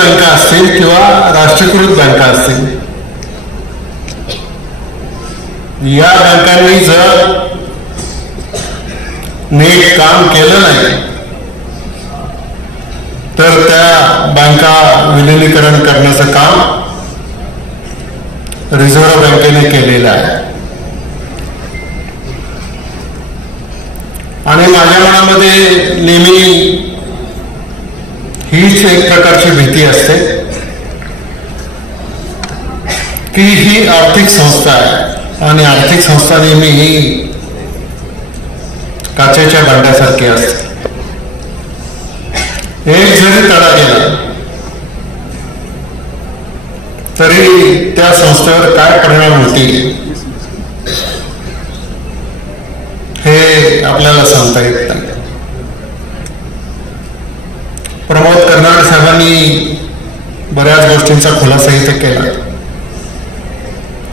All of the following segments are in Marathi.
बँका असतील किंवा राष्ट्रीयकृत बँका असतील, या बँकांनी जर नीट काम केलं नाही तर त्या बँका विलिनीकरण करण्याचं काम रिझर्व्ह बँकेने केलेलं आहे. आणि माझ्या मनामध्ये नेहमी हीच एक प्रकारची भीती असते की ही आर्थिक संस्था आहे आणि आर्थिक संस्था नेहमी ही काचेच्या भांड्यासारखी असते. एक जरी तडा गेला तरी त्या संस्थेवर काय परिणाम होतील हे आपल्याला सांगता येत नाही. प्रमोद कर्नाड साहेबांनी बऱ्याच गोष्टींचा खुलासा इथे केला.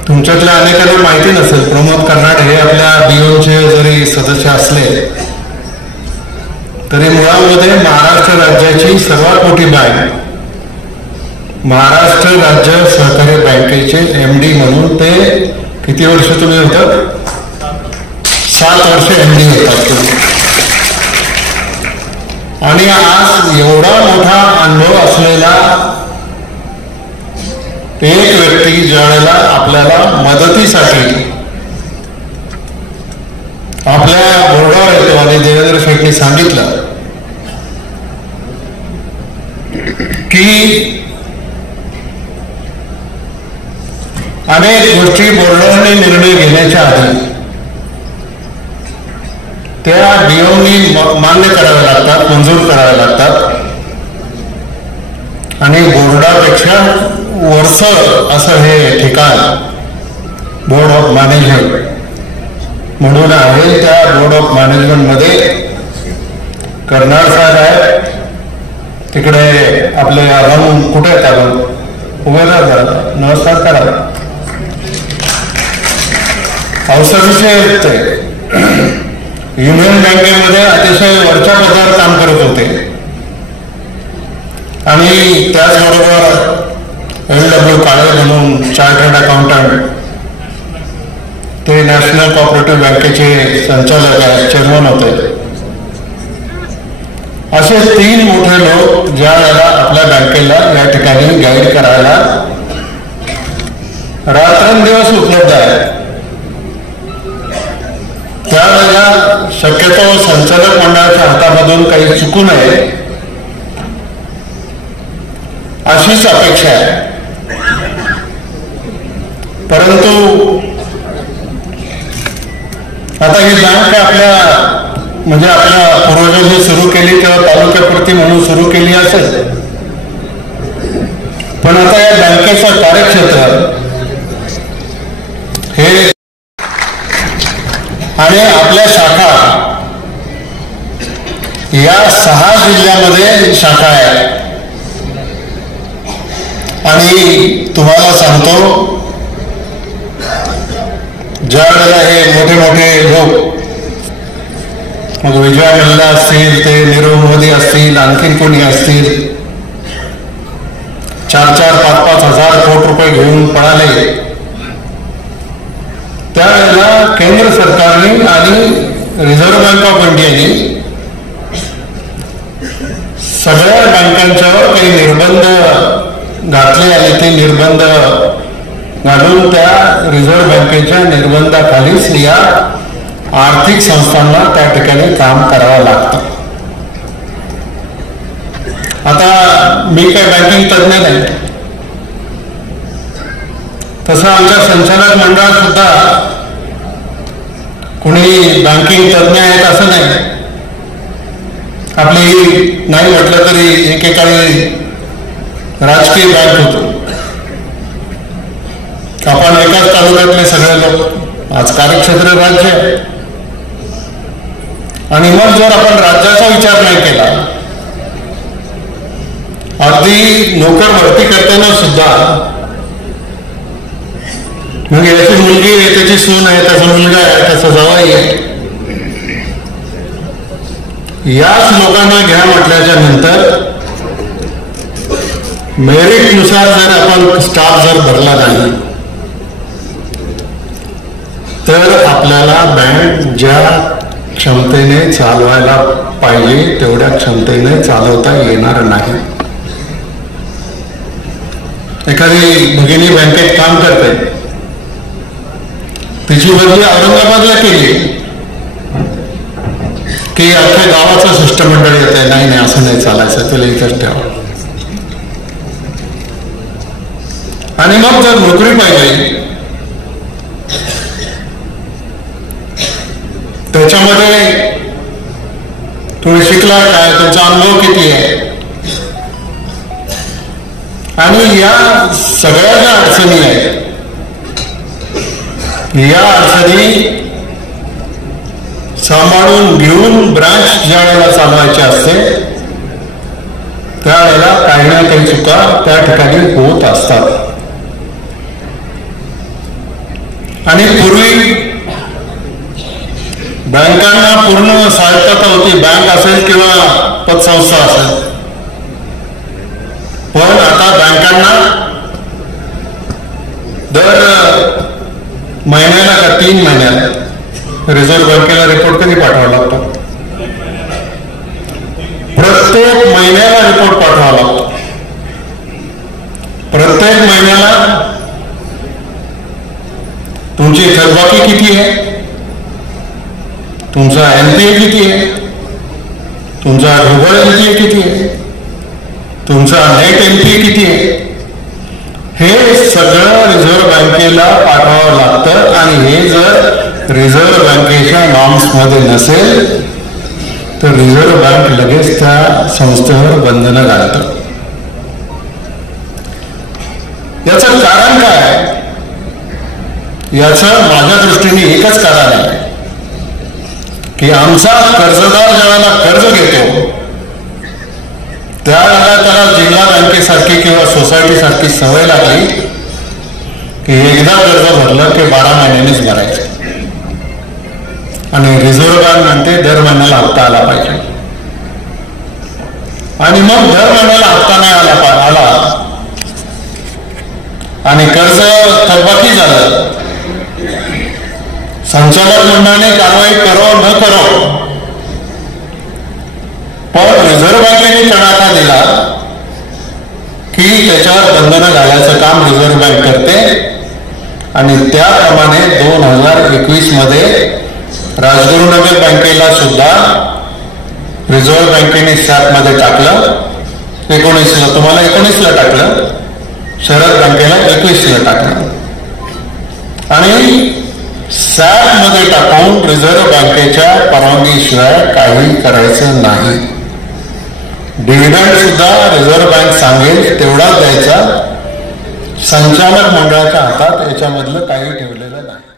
तुमच्यातल्या अनेकांना माहिती नसेल, प्रमोद कर्नाड हे आपल्या बिओचे जरी सदस्य असले तरी मुळामध्ये महाराष्ट्र राज्याची सर्वात मोठी बँक महाराष्ट्र राज्य सहकारी बँकेचे MD म्हणून ते किती वर्ष तुम्ही होतात? 7 वर्ष MD होतात तुम्ही. आणि आज एवढा मोठा अनुभव असलेला एक व्यक्ती ज्यावेळेला आपल्याला मदतीसाठी आपल्या बोर्डावर येतो आणि देवेंद्र शेट्टी सांगितलं की अनेक गोष्टी बोर्डाने निर्णय घेण्याच्या आधी त्या बिओनी मान्य कराव्या लागतात, मंजूर कराव्या लागतात. आणि बोर्डापेक्षा वरचं असं हे ठिकाण बोर्ड ऑफ मॅनेजमेंट म्हणून आहे. त्या बोर्ड ऑफ मॅनेजमेंट मध्ये कर्नाड साहेब आहे. तिकडे आपले राम कुठे आहेत? आपण उभे राहतात. नमस्कार करा. अवसरचे ते युनियन बँकेमध्ये अतिशय वरच्या पदावर काम करत होते आणि त्याचबरोबर LW काळे म्हणून चार्टर्ड अकाउंटंट, ते नॅशनल कोऑपरेटिव्ह बँकेचे संचालक आहेत, चेअरमन होते. असे 3 मोठे लोक ज्या वेळेला आपल्या बँकेला या ठिकाणी गाईड करायला रात्रंदिवस उपलब्ध आहेत, त्यावेळेला शक्यतो संचालक मंडळाच्या हातामधून काही चुकू नये अशीच अपेक्षा आहे. परंतु आता ही बँक आपल्या म्हणजे आपल्या पूर्वजांनी सुरू केली तेव्हा तालुक्यापुरती म्हणून सुरू केली असेल, पण आता या बँकेचं कार्यक्षेत्र हे आणि आपल्या शाखा या 6 जिल्ह्यामध्ये शाखा आहेत. आणि तुम्हाला सांगतो, ज्या वेळेला हे मोठे मोठे लोक मग विजय मल्ला असतील, ते नीरव मोदी असतील, आणखीन कोणी असतील, 4-4, 5-5 हजार कोटी रुपये घेऊन पळाले, त्यावेळेला केंद्र सरकारने आणि रिझर्व्ह बँक ऑफ इंडियाने सगळ्या बँकांच्यावर काही निर्बंध घातले आणि ते निर्बंध घालून त्या रिझर्व्ह बँकेच्या निर्बंधाखालीच या आर्थिक संस्थांना त्या ठिकाणी काम करावं लागतं. आता मी काही बँकिंग तज्ञ नाही, तसं आमच्या संचालक मंडळात सुद्धा कोणी बँकिंग तज्ञ आहेत असं नाही. आपली नाही म्हटलं तरी एकेकाळी राजकीय बँक होतो. आपण एकाच तालुक्यातले सगळे लोक, आज कार्यक्षेत्र राज्य आहे. आणि मग जर आपण राज्याचा विचार नाही केला, अगदी नोकर भरती करताना सुद्धा मग याची मुलगी आहे, त्याची सून आहे, त्याचा मुलगा आहे, त्याचा जावई आहे, याच लोकांना घ्या म्हटल्याच्या नंतर मेरिटनुसार जर आपण स्टाफ जर भरला नाही तर आपल्याला बँक ज्या क्षमतेने चालवायला पाहिजे तेवढ्या क्षमतेने चालवता येणार नाही. एखादी भगिनी बँकेत काम करते, तिची बदली औरंगाबादला केली की अख्ख्या गावाचं शिष्टमंडळ येत आहे, नाही असं नाही चालायचं, त्याला इथंच ठेवा. आणि मग जर नोकरी पाहिजे त्याच्यामध्ये तुम्ही शिकला काय, तुमचा अनुभव किती आहे, आणि या सगळ्या ज्या अडचणी आहेत या अडचणी सांभाळून घेऊन ब्रांच ज्या वेळेला चालवायची असते त्यावेळेला काही ना काही चुका त्या ठिकाणी होत असतात. आणि पूर्वी बँकांना पूर्ण स्वायत्तता होती, बँक असेल किंवा पतसंस्था असेल, पण आता बँकांना दर महिन्याला का 3 महिन्याला रिझर्व्ह बँकेला रिपोर्ट कधी पाठवावा लागतो? प्रत्येक महिन्याला रिपोर्ट पाठवावा लागतो. प्रत्येक महिन्याला तुमची थकबाकी किती आहे, तुमचा एनपीए किती आहे, तुमचा ढोबळ एनपीए किती आहे, तुमचा नेट एनपीए किती आहे, हे सगळं रिझर्व्ह बँकेला पाठवावं लागतं. आणि हे जर रिझर्व्ह बँकेच्या नॉर्म्समध्ये नसेल तर रिझर्व्ह बँक लगेच त्या संस्थेवर बंधनं घालतं. याचं कारण काय? याचं माझ्या दृष्टीने एकच कारण आहे की आमचा कर्जदार ज्यावेळेला कर्ज घेतो त्यावेळेला त्याला जिल्हा बँकेसारखी किंवा सोसायटीसारखी सवय लागली की एकदा कर्ज भरलं की 12 महिन्यांनीच भरायचं. आणि रिझर्व्ह बँक म्हणते दर महिन्याला हप्ता आला पाहिजे. आणि मग दर महिन्याला हप्ता नाही आला आणि कर्ज थकबाकी झालं, संचालक मंडळाने कारवाई करो न करो पण रिझर्व्ह बँकेने तडाखा दिला की त्याच्यावर बंधनं घालायचं काम रिझर्व्ह बँक करते. आणि त्याप्रमाणे 2021 मध्ये राजगुरुनगर बँकेला सुद्धा रिझर्व्ह बँकेने सॅपमध्ये टाकलं. 19ला तुम्हाला 19ला टाकलं, शरद बँकेला 21ला टाकलं. आणि सॅप मध्ये टाकून रिझर्व्ह बँकेच्या परवानगीशिवाय काही करायचं नाही. डिव्हिडंड सुद्धा रिझर्व्ह बँक सांगेल तेवढाच द्यायचा. संचालक मंडळाच्या हातात याच्यामधलं काही ठेवलेलं नाही.